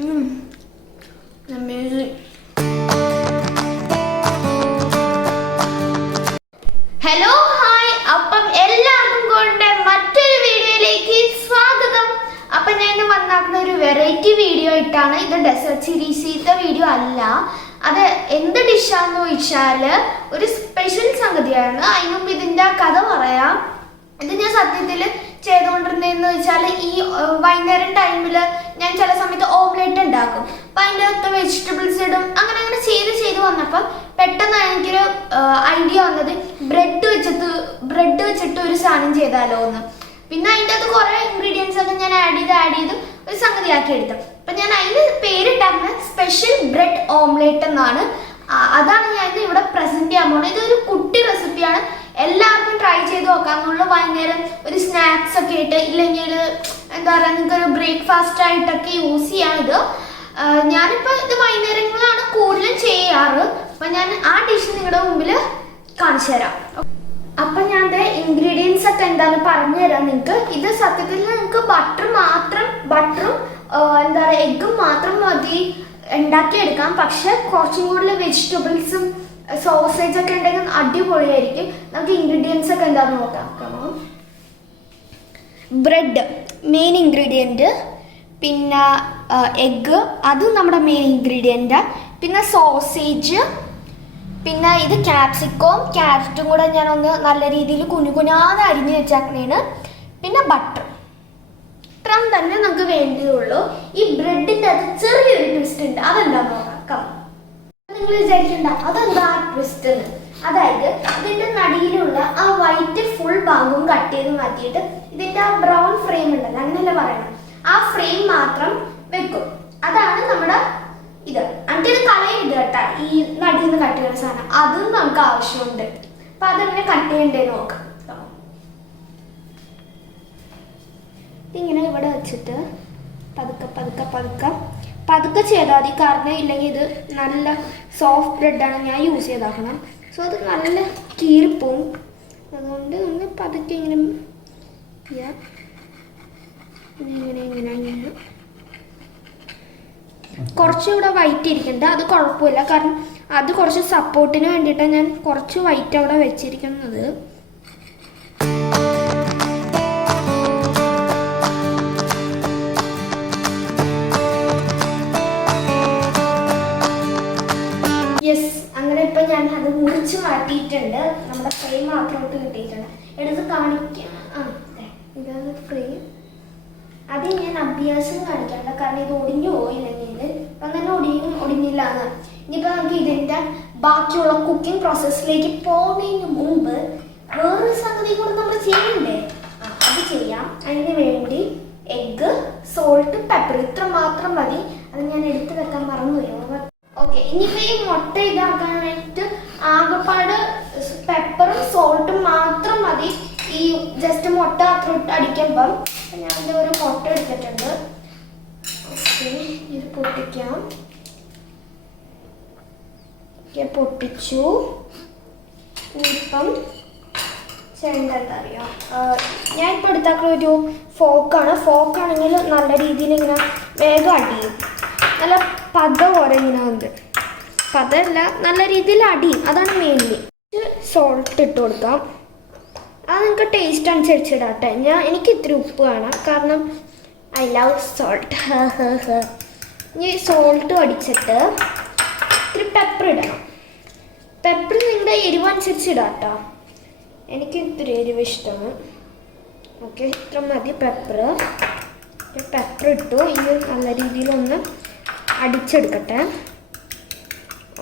Amazing. Hello hi, അപ്പം എല്ലാവർക്കും കൊണ്ട് മറ്റൊരു വീഡിയോയിലേക്ക് സ്വാഗതം. അപ്പം ഞാൻ ഇന്ന് വന്നാക്കുന്ന ഒരു വെറൈറ്റി വീഡിയോ ആയിട്ടാണ്. ഇത് ഡെസേർട്ട് സീരീസിലത്തെ വീഡിയോ അല്ല. അത് എന്ത് ഡിഷാന്ന് ചോദിച്ചാൽ ഒരു സ്പെഷ്യൽ സംഗതിയാണ്. അതിന് മുമ്പ് ഇതിൻ്റെ കഥ പറയാം. ഇത് ഞാൻ സത്യത്തിൽ ചെയ്തുകൊണ്ടിരുന്നതെന്ന് വെച്ചാൽ ഈ വൈകുന്നേരം ടൈമിൽ ഞാൻ ചില സമയത്ത് ഓംലെറ്റ് ഉണ്ടാക്കും. അപ്പം അതിൻ്റെ അകത്ത് വെജിറ്റബിൾസ് ഇടും. അങ്ങനെ ചെയ്ത് വന്നപ്പോൾ പെട്ടെന്ന് എനിക്കൊരു ഐഡിയ വന്നത് ബ്രെഡ് വെച്ചിട്ട് ഒരു സാധനം ചെയ്താലോ എന്ന്. പിന്നെ അതിൻ്റെ അകത്ത് കുറേ ഇൻഗ്രീഡിയൻസ് ഒക്കെ ഞാൻ ആഡ് ചെയ്ത് ഒരു സംഗതിയാക്കി എടുത്തു. അപ്പം ഞാൻ അതിന് പേരിട്ടാക്കുന്നത് സ്പെഷ്യൽ ബ്രെഡ് ഓംലെറ്റ് എന്നാണ്. അതാണ് ഞാൻ ഇവിടെ പ്രസന്റ് ചെയ്യാൻ പോകുന്നത്. ഇതൊരു കുട്ടി റെസിപ്പിയാണ്. എല്ലാവർക്കും ട്രൈ ചെയ്ത് നോക്കാമെന്നുള്ള വൈകുന്നേരം ഒരു സ്നാക്സ് ഒക്കെ ആയിട്ട്, ഇല്ലെങ്കിൽ എന്താ പറയുക, നിങ്ങൾക്കൊരു ബ്രേക്ക്ഫാസ്റ്റ് ആയിട്ടൊക്കെ യൂസ് ചെയ്യാം. ഇത് ഞാനിപ്പോൾ ഇത് വൈകുന്നേരങ്ങളാണ് കൂടുതലും ചെയ്യാറ്. അപ്പം ഞാൻ ആ ഡിഷ് നിങ്ങളുടെ മുമ്പിൽ കാണിച്ചു തരാം. അപ്പം ഞാൻ ഇൻഗ്രീഡിയൻസ് ഒക്കെ എന്താണെന്ന് പറഞ്ഞു തരാം നിങ്ങൾക്ക്. ഇത് സത്യത്തിൽ നിങ്ങൾക്ക് ബട്ടറും എന്താ പറയുക എഗ്ഗും മാത്രം മതി ഉണ്ടാക്കിയെടുക്കാം. പക്ഷെ കുറച്ചും കൂടുതൽ വെജിറ്റബിൾസും സോസേജ് ഒക്കെ ഉണ്ടെങ്കിൽ അടിപൊളിയായിരിക്കും. നമുക്ക് ഇൻഗ്രീഡിയൻസ് ഒക്കെ എന്താണെന്ന് നോക്കാം. ബ്രെഡ് മെയിൻ ഇൻഗ്രീഡിയൻറ്റ്, പിന്നെ എഗ്ഗ് അതും നമ്മുടെ മെയിൻ ഇൻഗ്രീഡിയൻറ്റാണ്. പിന്നെ സോസേജ്, പിന്നെ ഇത് ക്യാപ്സിക്കവും ക്യാരറ്റും കൂടെ ഞാനൊന്ന് നല്ല രീതിയിൽ കുനുകുനാന്ന് അരിഞ്ഞ് വെച്ചാക്കണേന്. പിന്നെ ബട്ടർ. ഇത്രയും തന്നെ നമുക്ക് വേണ്ടിയുള്ളൂ. ഈ ബ്രെഡിൻ്റെ അത് ചെറിയൊരു ട്വിസ്റ്റ് ഉണ്ട്. അതെന്താന്ന് നോക്കാം. നിങ്ങൾ വിചാരിച്ചിട്ടുണ്ടാവും അതെന്താ ട്വിസ്റ്റ് എന്ന്. അതായത് ഇതിൻ്റെ നടിയിലുള്ള ആ വൈറ്റ് ഫുൾ ഭാഗവും കട്ട് ചെയ്ത് മാറ്റിയിട്ട് ഇതിൻ്റെ ആ ബ്രൗൺ ഫ്രെയിം ഉണ്ടല്ലോ, അങ്ങനെയല്ല പറയണം, ആ ഫ്രെയിം മാത്രം വെക്കും. അതാണ് നമ്മുടെ ഇത്. എന്നിട്ട് ഇത് കളയരുത് കേട്ടാ, ഈ നടിയിൽ നിന്ന് കട്ട് ചെയ്യുന്ന സാധനം. അതും നമുക്ക് ആവശ്യമുണ്ട്. അപ്പം അതെങ്ങനെ കട്ട് ചെയ്യണ്ടേന്ന് നോക്കാം. ഇതിങ്ങനെ ഇവിടെ വെച്ചിട്ട് പതുക്കെ ചെയ്താൽ മതി. കാരണം ഇല്ലെങ്കിൽ ഇത് നല്ല സോഫ്റ്റ് ബ്രെഡാണ് ഞാൻ യൂസ് ചെയ്താക്കണം. സോ അത് നല്ല കീറിപ്പോവും. അതുകൊണ്ട് നമ്മൾ പതുക്കെ ഇങ്ങനെ കുറച്ചുകൂടെ വൈറ്റ് ഇരിക്കണ്ട. അത് കുഴപ്പമില്ല, കാരണം അത് കുറച്ച് സപ്പോർട്ടിന് വേണ്ടിയിട്ടാണ് ഞാൻ കുറച്ച് വൈറ്റ് അവിടെ വെച്ചിരിക്കുന്നത്. അങ്ങനെ ഇപ്പം ഞാൻ അത് മുറിച്ച് മാറ്റിയിട്ടുണ്ട്. നമ്മുടെ ഫ്രെയിം മാത്രമായിട്ട് കിട്ടിയിട്ടുണ്ട്. എടുത്ത് കാണിക്കാം. ഇതാണ് ഫ്രെയിം. അത് ഞാൻ അഭ്യാസം കാണിക്കണ്ട, കാരണം ഇത് ഒടിഞ്ഞു പോയില്ലെങ്കിൽ ഇപ്പം തന്നെ ഒടിഞ്ഞില്ല എന്ന്. ഇനിയിപ്പോൾ നമുക്ക് ഇതിൻ്റെ ബാക്കിയുള്ള കുക്കിംഗ് പ്രോസസ്സിലേക്ക് പോകുന്നതിന് മുമ്പ് വേറൊരു സംഗതി കൂടെ നമ്മൾ ചെയ്യണ്ടേ? അത് ചെയ്യാം. അതിന് വേണ്ടി എഗ്ഗ്, സോൾട്ട്, പെപ്പർ ഇത്ര മാത്രം മതി. അത് ഞാൻ എടുത്ത് വെക്കാൻ മറന്നുപോയി. ഓക്കെ, ഇനിയിപ്പോൾ ഈ മുട്ട ഇതാക്കാനായിട്ട് ആകെപ്പാട് പെപ്പറും സോൾട്ടും മാത്രം മതി. ഈ ജസ്റ്റ് മുട്ട അത്ര ഇട്ട് അടിക്കുമ്പം ഞാൻ ഇത് ഒരു മുട്ട എടുത്തിട്ടുണ്ട്. ഓക്കെ, ഇത് പൊട്ടിക്കാം. പൊട്ടിച്ചു. ഇനിയിപ്പം ചെയ്യേണ്ടത് അറിയാം. ഞാൻ ഇപ്പോൾ എടുത്താക്കുന്ന ഒരു ഫോക്കാണെങ്കിൽ നല്ല രീതിയിൽ ഇങ്ങനെ വേഗം അടിയും. നല്ല പത പോലെ ഇങ്ങനെ ഉണ്ട്. പതല്ല, നല്ല രീതിയിൽ അടിയും. അതാണ് മെയിൻലി. സോൾട്ട് ഇട്ട് കൊടുക്കാം. അത് നിങ്ങൾക്ക് ടേസ്റ്റ് അനുസരിച്ച് ഇടാട്ടെ. എനിക്ക് ഇത്തിരി ഉപ്പ് വേണം, കാരണം ഐ ലവ് സോൾട്ട്. ഇനി സോൾട്ട് അടിച്ചിട്ട് ഇത്തിരി പെപ്പർ ഇടണം. പെപ്പർ നിങ്ങളുടെ എരിവനുസരിച്ച് ഇടാട്ടോ. എനിക്ക് ഇത്തിരി എരിവ് ഇഷ്ടമാണ്. ഓക്കെ, ഇത്ര മതി പെപ്പർ ഇട്ടു. ഇനി നല്ല രീതിയിലൊന്ന് അടിച്ചെടുക്കട്ടെ.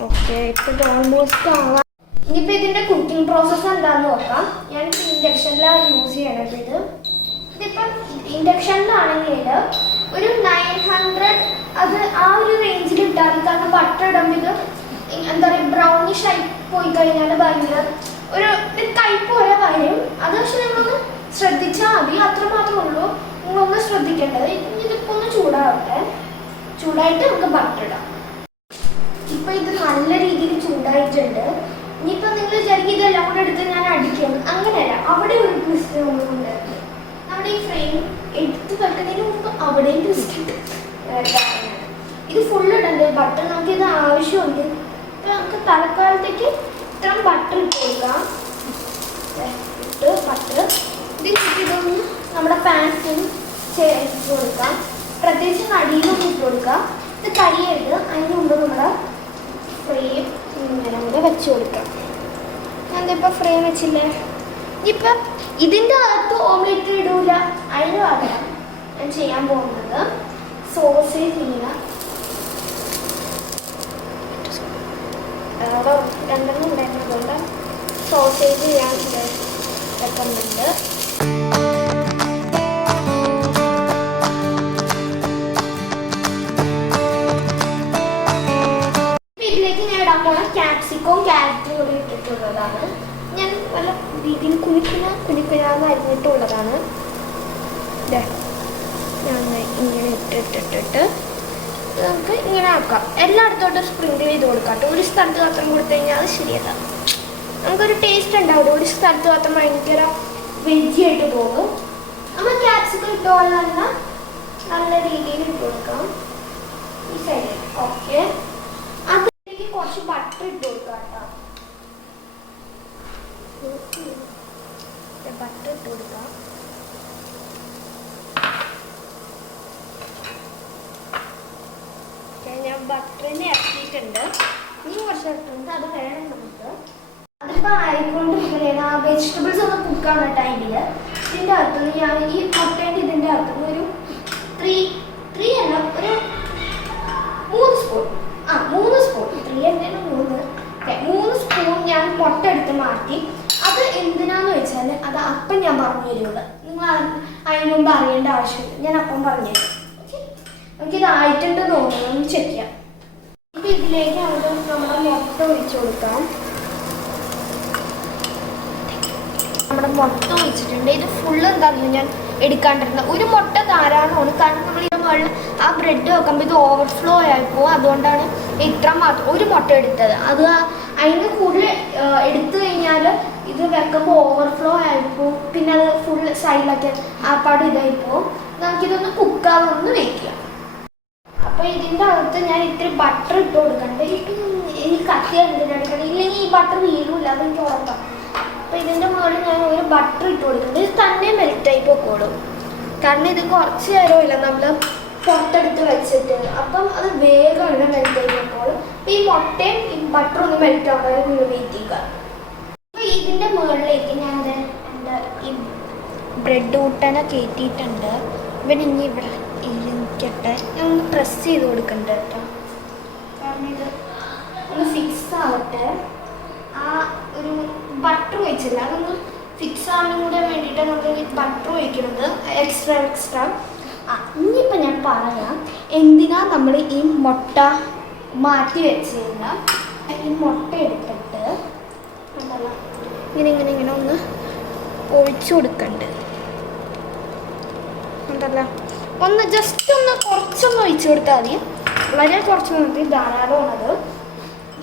ഓക്കെ, ഇപ്പം ഇത് ഓൾമോസ്റ്റ് ആവാം. ഇനിയിപ്പോൾ ഇതിൻ്റെ കുക്കിംഗ് പ്രോസസ്സ് എന്താണെന്ന് നോക്കാം. ഞാനിപ്പോൾ ഇൻഡക്ഷനിലാണ് യൂസ് ചെയ്യണത്. ഇതിപ്പം ഇൻഡക്ഷനിലാണെങ്കിൽ ഒരു 900 അത് ആ ഒരു റേഞ്ചിൽ ഇട്ടാൽ മതി. കാരണം ബട്ടർ ഇടുമ്പോൾ ഇത് എന്താ പറയുക ബ്രൗണിഷ് ആയി പോയി കഴിഞ്ഞാൽ ഭയങ്കര ഒരു കയ്പ്പ് പോലെ വരും. അത് പക്ഷെ നിങ്ങളൊന്ന് ശ്രദ്ധിച്ചാൽ മതി. അത്രമാത്രമേ ഉള്ളൂ നിങ്ങളൊന്ന് ശ്രദ്ധിക്കേണ്ടത്. ഇതിപ്പോൾ ഒന്ന് ചൂടായിട്ട് നമുക്ക് ബട്ടർ ഇടാം. ഇപ്പം ഇത് നല്ല രീതിയിൽ ചൂടായിട്ടുണ്ട്. ഇനിയിപ്പോൾ നിങ്ങൾ വിചാരിക്കും ഇതെല്ലാം കൂടെ എടുത്ത് ഞാൻ അടിക്കും. അങ്ങനെയല്ല, അവിടെ ഒരു ട്വിസ്റ്റ് നമ്മളുണ്ടായിരുന്നു. നമ്മുടെ ഈ ഫ്രെയിം എടുത്ത് വെക്കുന്നതിന് മുമ്പ് അവിടെയും ട്വിസ്റ്റ് ഉണ്ട്. ഇത് ഫുള്ള് ഇടണ്ട് ബട്ടർ, നമുക്കിത് ആവശ്യമുണ്ട്. അപ്പോൾ നമുക്ക് തൽക്കാലത്തേക്ക് ഇത്രയും ബട്ടർ ഇട്ട് കൊടുക്കാം. ഇട്ട് ബട്ടർ ഇതൊന്ന് നമ്മുടെ പാൻസിൽ ചേർത്ത് കൊടുക്കാം. പ്രത്യേകിച്ച് നടിയിലൊക്കെ ഇട്ട് കൊടുക്കാം. ഇത് കരിയരുത്. അതിന് മുമ്പ് നമ്മുടെ ഫ്രെയിം ഇങ്ങനെ കൂടെ വെച്ച് കൊടുക്കാം. ഞാനിപ്പോൾ ഫ്രെയിം വെച്ചില്ലേ. ഇപ്പം ഇതിൻ്റെ അകത്ത് ഓംലെറ്റ് ഇടൂല. അതിന് പകരം ഞാൻ ചെയ്യാൻ പോകുന്നത് സോസേജ് ഇങ്ങനെ രണ്ടെണ്ണം ഉണ്ടായിരുന്നതുകൊണ്ട് സോസേജ് ഞാൻ വെക്കുന്നുണ്ട്. ഇതിലേക്ക് ഞാൻ ഇടാൻ പോണ ക്യാപ്സിക്കവും ക്യാരറ്റും കൂടി ഇട്ടിട്ടുള്ളതാണ്. ഞാൻ നല്ല രീതിയിൽ കുനിക്കുനാന്ന് അരിഞ്ഞിട്ടുള്ളതാണ്. ഞാൻ ഇങ്ങനെ ഇട്ടിട്ടിട്ട് നമുക്ക് ഇങ്ങനെ ആക്കാം. എല്ലായിടത്തോട്ടും സ്പ്രിങ്കിൾ ചെയ്ത് കൊടുക്കാം കേട്ടോ. ഒരു സ്ഥലത്ത് മാത്രം കൊടുത്തു കഴിഞ്ഞാൽ അത് ശരിയല്ല. നമുക്കൊരു ടേസ്റ്റ് ഉണ്ടാവില്ല. ഒരു സ്ഥലത്ത് മാത്രം ഭയങ്കര വെജിയായിട്ട് പോകും. നമ്മൾ ക്യാപ്സിക്കം ഇട്ടുപോലെ തന്നെ നല്ല രീതിയിൽ ഇട്ട് കൊടുക്കാം. ഈ സൈഡിൽ ഓക്കെ. അതിലേക്ക് കുറച്ച് ബട്ടർ ഇട്ട് കൊടുക്കാം കേട്ടോ. ബട്ടർ ഇട്ട് കൊടുക്കാം. ഞാൻ ബട്ടറിനെ ഇറക്കിയിട്ടുണ്ട്. ഇനി കുറച്ച് ഇട്ടുണ്ട്. അത് വേണം നമുക്ക്. അതിപ്പോൾ ആയിക്കൊണ്ടിരിക്കുന്ന വെജിറ്റബിൾസ് ഒന്ന് കുക്കാണ് ടൈമിൽ ഇതിൻ്റെ അകത്തുനിന്ന് ഞാൻ ഈ മുട്ടേൻ്റെ ഇതിൻ്റെ അകത്തുനിന്ന് ഒരു ത്രീ അല്ല ഒരു 3 സ്പൂൺ 3 സ്പൂൺ 3 എന്തെങ്കിലും 3 സ്പൂൺ ഞാൻ മുട്ട എടുത്ത് മാറ്റി. അത് എന്തിനാന്ന് വെച്ചാൽ അത് അപ്പം ഞാൻ പറഞ്ഞു തരുള്ളൂ. നിങ്ങൾ അതിന് മുമ്പ് അറിയേണ്ട ആവശ്യമില്ല. ഞാൻ അപ്പം പറഞ്ഞു തരും. നമുക്കിതായിട്ടുണ്ട് തോന്നുന്നു. ചെക്ക് ചെയ്യാം. ഇപ്പം ഇതിലേക്ക് നമുക്ക് നമ്മുടെ മുട്ട ഒഴിച്ചു കൊടുക്കാം. നമ്മുടെ മുട്ട ഒഴിച്ചിട്ടുണ്ട്. ഇത് ഫുള്ള് എന്താണെന്ന് ഞാൻ എടുക്കാണ്ടിരുന്നത്. ഒരു മുട്ട ധാരാളമാണ്. കാരണം നമ്മൾ ഇതിൻ്റെ മുകളിൽ ആ ബ്രെഡ് വെക്കുമ്പോൾ ഇത് ഓവർഫ്ലോ ആയിപ്പോവും. അതുകൊണ്ടാണ് ഇത്ര മാത്രം ഒരു മുട്ട എടുത്തത്. അത് അതിന് കൂടുതൽ എടുത്തു കഴിഞ്ഞാൽ ഇത് വെക്കുമ്പോൾ ഓവർഫ്ലോ ആയിപ്പോവും. പിന്നെ അത് ഫുൾ സൈഡിലൊക്കെ ആ പാട് ഇതായിപ്പോവും. നമുക്കിതൊന്ന് കുക്കാവുന്ന വെക്കുക. അപ്പോൾ ഇതിൻ്റെ അകത്ത് ഞാൻ ഇത്തിരി ബട്ടർ ഇട്ട് കൊടുക്കണ്ടേ. എനിക്ക് കത്തിയാണ് ഇതിനെടുക്കണം. ഇല്ലെങ്കിൽ ഈ ബട്ടർ വീഴില്ല. അതെനിക്ക് ഉറപ്പാണ്. അപ്പോൾ ഇതിൻ്റെ മുകളിൽ ഞാൻ ഒരു ബട്ടർ ഇട്ട് കൊടുക്കുന്നുണ്ട്. ഇത് തന്നെ മെൽറ്റായി പൊക്കോളും. കാരണം ഇത് കുറച്ച് നേരമില്ല നമ്മൾ പുറത്തെടുത്ത് വെച്ചിട്ട്. അപ്പം അത് വേഗം മെൽറ്റായി പൊക്കോളും. അപ്പോൾ ഈ മുട്ടയും ഈ ബട്ടറും ഒന്ന് മെൽറ്റ് ആവാൻ വെയിറ്റ് ചെയ്യുക. അപ്പോൾ ഇതിൻ്റെ മുകളിലേക്ക് ഞാൻ എൻ്റെ ഈ ബ്രെഡ് ഊട്ടനെ കയറ്റിയിട്ടുണ്ട്. ഇവൻ ഇനി ഇവിടെ ഇരിക്കട്ടെ. ഞാൻ ഒന്ന് പ്രസ് ചെയ്ത് കൊടുക്കണ്ട കേട്ടോ. കാരണം ഇത് ഒന്ന് ഫിക്സ് ആവട്ടെ. ആ ഒരു ബട്ടർ ഒഴിച്ചില്ല. അതൊന്ന് ഫിക്സ് ആവാനും കൂടെ വേണ്ടിയിട്ട് നമ്മൾ ഈ ബട്ടർ ഒഴിക്കുന്നത് എക്സ്ട്രാ. ഇനിയിപ്പോൾ ഞാൻ പറയാം എന്തിനാ നമ്മൾ ഈ മുട്ട മാറ്റി വെച്ച് കഴിഞ്ഞാൽ ഈ മുട്ട എടുത്തിട്ട് ഇങ്ങനെ ഒന്ന് ഒഴിച്ചു കൊടുക്കണ്ട്. ഉണ്ടല്ലോ ഒന്ന് ജസ്റ്റ് ഒന്ന് കുറച്ചൊന്ന് ഒഴിച്ചു കൊടുത്താൽ മതി. വളരെ കുറച്ച് മതി. ധാരാളമാണത്.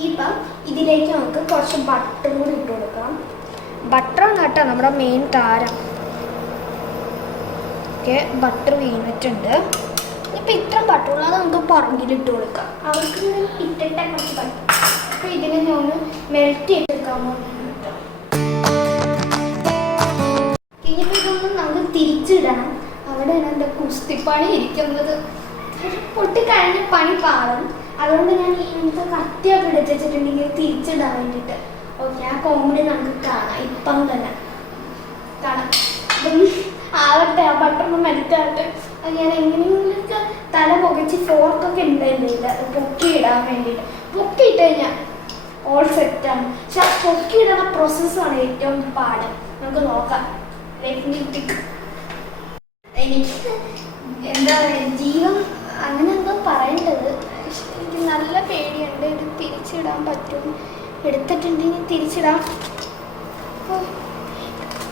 ഇപ്പം ഇതിലേക്ക് നമുക്ക് കുറച്ച് ബട്ടർ കൂടി ഇട്ട് കൊടുക്കാം. ബട്ടറാണ് കേട്ടോ നമ്മുടെ മെയിൻ താരം. ഓക്കെ, ബട്ടർ വീണിട്ടുണ്ട്. ഇപ്പം ഇത്രയും ബട്ടറുള്ളത് നമുക്ക് പുറകിലിട്ട് കൊടുക്കാം. അവർക്ക് ഇട്ടിട്ട കുറച്ച് ബട്ടർ. അപ്പോൾ ഇതിനെ ഞാൻ ഒന്ന് മെൽറ്റ് ചെയ്തെടുക്കാൻ കേട്ടോ. ഇനിയിപ്പോൾ ഇതൊന്നും നമുക്ക് തിരിച്ചിടണം. അവിടെയാണ് എൻ്റെ കുസ്തിപ്പണി ഇരിക്കുന്നത്. പൊട്ടിക്കഴിഞ്ഞ് പണി പാടും. അതുകൊണ്ട് ഞാൻ ഇങ്ങനത്തെ കത്തിയൊക്കെ എടുത്തിട്ടുണ്ടെങ്കിൽ തിരിച്ചിടാൻ വേണ്ടിയിട്ട്. ഓക്കെ, ആ കോമഡി നമുക്ക് കാണാം. ഇപ്പം തന്നെ കാണാം. ആവട്ടെ, ആ ബട്ടറൊന്ന് മെൽറ്റാവട്ടെ. ഞാൻ എങ്ങനെയൊക്കെ തല പുകച്ച് ഫോർക്കൊക്കെ ഉണ്ടായിരുന്നില്ല പൊക്കിയിടാൻ വേണ്ടിയിട്ട്. പൊക്കിയിട്ട് കഴിഞ്ഞാൽ ഓൾ സെറ്റാണ്. പക്ഷെ ആ പൊക്കിയിടുന്ന പ്രോസസ്സാണ് ഏറ്റവും പാട്. നമുക്ക് നോക്കാം. എനിക്ക് എന്താ പറയുക, ജീവൻ അങ്ങനെ എന്തോ പറയേണ്ടത്. എനിക്ക് നല്ല പേടിയുണ്ട്. ഇത് തിരിച്ചിടാൻ പറ്റും. എടുത്തിട്ടുണ്ടെങ്കിൽ തിരിച്ചിടാം.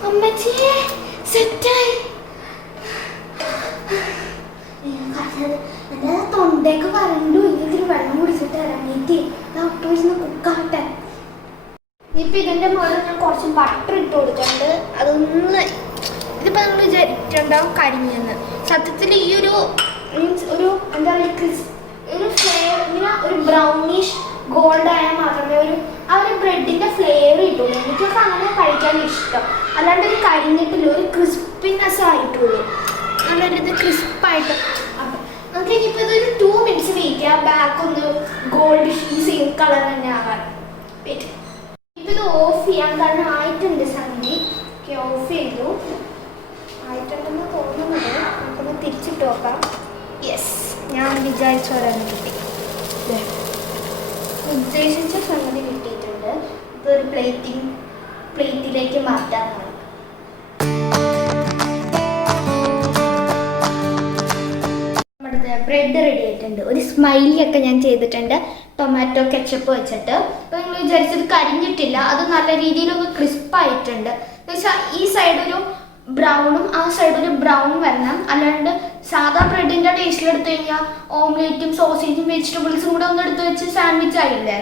അമ്മച്ചിയെ സെറ്റായി. എൻ്റെ തൊണ്ടയൊക്കെ വരണ്ടു. ഇനിയൊരു വെള്ളം കുടിച്ചിട്ട് ഇറങ്ങിയിട്ട് ഒട്ടും വെച്ച് കുക്കാട്ടെ. ഇനിയിപ്പോൾ ഇതിൻ്റെ മുകളിൽ ഞാൻ കുറച്ച് ബട്ടർ ഇട്ട് കൊടുക്കുന്നുണ്ട്. അതൊന്ന് ഇതിപ്പോൾ നമ്മൾ വിചാരിച്ചിട്ടുണ്ടാവും കരിഞ്ഞെന്ന്. സത്യത്തിൽ ഈ ഒരു മീൻസ് ഒരു എന്താ പറയുക ഒരു ഫ്ലേവർ ഇങ്ങനെ ഒരു ബ്രൗണിഷ് ഗോൾഡ് ആയാൽ മാത്രമേ ആ ഒരു ബ്രെഡിൻ്റെ ഫ്ലേവർ കിട്ടുള്ളൂ. എനിക്കൊക്കെ അങ്ങനെ കഴിക്കാൻ ഇഷ്ടം. അല്ലാണ്ട് ഇത് കഴിഞ്ഞിട്ടില്ല, ഒരു ക്രിസ്പിനെസ് ആയിട്ടുള്ളൂ, നല്ലൊരിത് ക്രിസ്പായിട്ട്. അപ്പം നമുക്ക് ഇനിയിപ്പോൾ ഇതൊരു 2 minutes വെയിറ്റ് ചെയ്യാം. ബാക്ക് ഒന്ന് ഗോൾഡ് സെയിം കളർ തന്നെ ആവാൻ. വെയിറ്റ് ഇപ്പം ഇത് ഓഫ് ചെയ്യാം, കാരണം ആയിട്ടുണ്ട് സംഗതി. ഓക്കെ, ഓഫ് ചെയ്തു. ആയിട്ടുണ്ടെന്ന് തോന്നുന്നത്. നമുക്കൊന്ന് തിരിച്ചിട്ട് നോക്കാം. യെസ്, ഞാൻ വിചാരിച്ച ഒരെണ്ണം കിട്ടി. ഉദ്ദേശിച്ച സംഗതി കിട്ടിയിട്ടുണ്ട്. ഇതൊരു പ്ലേറ്റിലേക്ക് മാറ്റാനാണ്. നമ്മുടെ ബ്രെഡ് റെഡി ആയിട്ടുണ്ട്. ഒരു സ്മൈലി ഒക്കെ ഞാൻ ചെയ്തിട്ടുണ്ട് ടൊമാറ്റോ കെച്ചപ്പ് വെച്ചിട്ട്. അപ്പോൾ നിങ്ങൾ വിചാരിച്ചത് കരിഞ്ഞിട്ടില്ല, അത് നല്ല രീതിയിലൊന്ന് ക്രിസ്പായിട്ടുണ്ട്. എന്ന് വെച്ചാൽ ഈ സൈഡ് ഒരു ബ്രൗണും ആ സൈഡ് ഒരു ബ്രൗൺ വരണം. അല്ലാണ്ട് സാധാ ബ്രെഡിൻ്റെ ടേസ്റ്റിലെടുത്ത് കഴിഞ്ഞാൽ ഓംലേറ്റും സോസേജും വെജിറ്റബിൾസും കൂടെ ഒന്ന് എടുത്ത് വെച്ച് സാൻഡ്വിച്ച് ആയില്ലേ.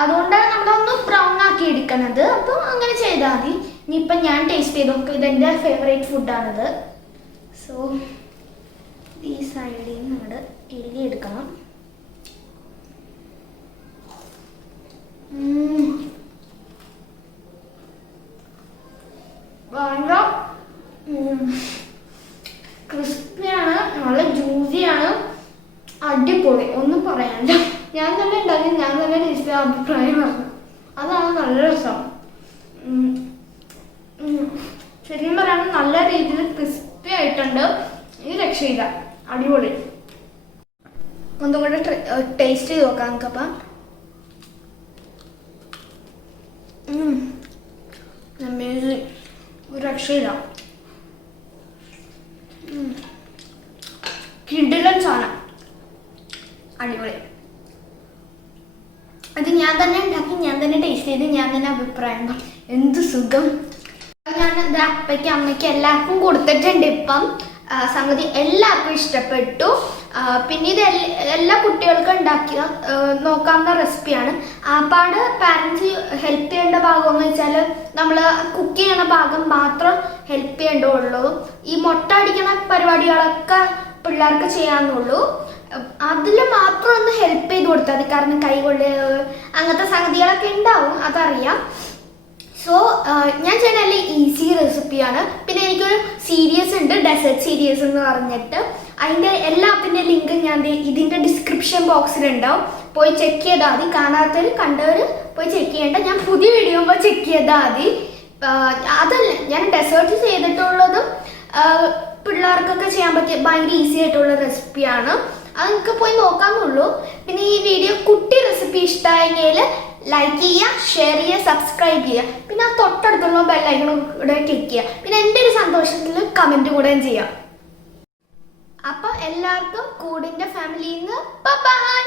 അതുകൊണ്ടാണ് നമ്മളൊന്ന് ബ്രൗൺ ആക്കി എടുക്കുന്നത്. അപ്പോൾ അങ്ങനെ ചെയ്താൽ മതി. ഇനിയിപ്പം ഞാൻ ടേസ്റ്റ് ചെയ്ത് നോക്കും. ഇതെൻ്റെ ഫേവറേറ്റ് ഫുഡാണിത്. സോ ഈ സൈഡിൽ നിന്ന് നമ്മൾ എഴുതിയെടുക്കണം. ഭയങ്കര ക്രിസ്പിയാണ്, നല്ല ജ്യൂസിയാണ്, അടിപൊളി, ഒന്നും പറയാനില്ല. ഞാൻ തന്നെ ഉണ്ടാക്കി, ഞാൻ തന്നെ ടേസ്റ്റ് അഭിപ്രായമാണ്. അതാണ് നല്ല രസം. ശരിക്കും പറയുകയാണെങ്കിൽ നല്ല രീതിയിൽ ക്രിസ്പി ആയിട്ടുണ്ട്. ഈ രക്ഷയില്ല, അടിപൊളി. ഒന്നും കൂടെ ടേസ്റ്റ് ചെയ്ത് നോക്കാം നമുക്കപ്പം. അമേസിങ്, ഒരു രക്ഷയില്ല. കിടിലൻ സാധനം, അടിപൊളി. അത് ഞാൻ തന്നെ ഉണ്ടാക്കി, ഞാൻ തന്നെ ടേസ്റ്റ് ചെയ്ത്, ഞാൻ തന്നെ അഭിപ്രായം പറഞ്ഞു. എന്ത് സുഖം. ഞാൻ ഇത് അപ്പയ്ക്ക് അമ്മയ്ക്ക് എല്ലാവർക്കും കൊടുത്തിട്ടുണ്ട്. ഇപ്പം സംഗതി എല്ലാവർക്കും ഇഷ്ടപ്പെട്ടു. പിന്നെ ഇത് എല്ലാ കുട്ടികൾക്കും ഉണ്ടാക്കി നോക്കാവുന്ന റെസിപ്പിയാണ്. ആപ്പാട് പാരൻസ് ഹെൽപ്പ് ചെയ്യേണ്ട ഭാഗമെന്ന് വെച്ചാൽ നമ്മൾ കുക്ക് ചെയ്യണ ഭാഗം മാത്രം ഹെൽപ്പ് ചെയ്യേണ്ടതുള്ളൂ. ഈ മുട്ട അടിക്കണ പരിപാടികളൊക്കെ പിള്ളേർക്ക് ചെയ്യാമെന്നുള്ളൂ. അതിൽ മാത്രം ഒന്ന് ഹെൽപ്പ് ചെയ്ത് കൊടുത്താൽ മതി. കാരണം കൈകൊണ്ട് അങ്ങനത്തെ സംഗതികളൊക്കെ ഉണ്ടാവും, അതറിയാം. സോ ഞാൻ ചെയ്യണ നല്ല ഈസി റെസിപ്പിയാണ്. പിന്നെ എനിക്കൊരു സീരീസ് ഉണ്ട്, ഡെസേർട്ട് സീരീസ് എന്ന് പറഞ്ഞിട്ട്. അതിൻ്റെ എല്ലാത്തിൻ്റെ ലിങ്ക് ഞാൻ ഇതിൻ്റെ ഡിസ്ക്രിപ്ഷൻ ബോക്സിലുണ്ടാവും. പോയി ചെക്ക് ചെയ്താൽ മതി. കാണാത്തവർ കണ്ടവർ പോയി ചെക്ക് ചെയ്യേണ്ട. ഞാൻ പുതിയ വീഡിയോ പോയി ചെക്ക് ചെയ്താൽ മതി. അതല്ല, ഞാൻ ഡെസേർട്ട് ചെയ്തിട്ടുള്ളതും പിള്ളേർക്കൊക്കെ ചെയ്യാൻ പറ്റിയ ഭയങ്കര ഈസി ആയിട്ടുള്ള റെസിപ്പിയാണ്. അത് നിങ്ങൾക്ക് പോയി നോക്കാമെന്നുള്ളൂ. പിന്നെ ഈ വീഡിയോ കുട്ടി റെസിപ്പി ഇഷ്ടമായെങ്കിൽ ലൈക്ക് ചെയ്യുക, ഷെയർ ചെയ്യുക, സബ്സ്ക്രൈബ് ചെയ്യുക. പിന്നെ ആ തൊട്ടടുത്തുള്ള ബെല്ലൈക്കണും കൂടെ ക്ലിക്ക് ചെയ്യുക. പിന്നെ എൻ്റെ ഒരു സന്തോഷത്തിൽ കമൻറ്റ് കൂടെ ചെയ്യാം. അപ്പം എല്ലാവർക്കും കൂടിൻ്റെ ഫാമിലിയിൽ നിന്ന് ബൈ.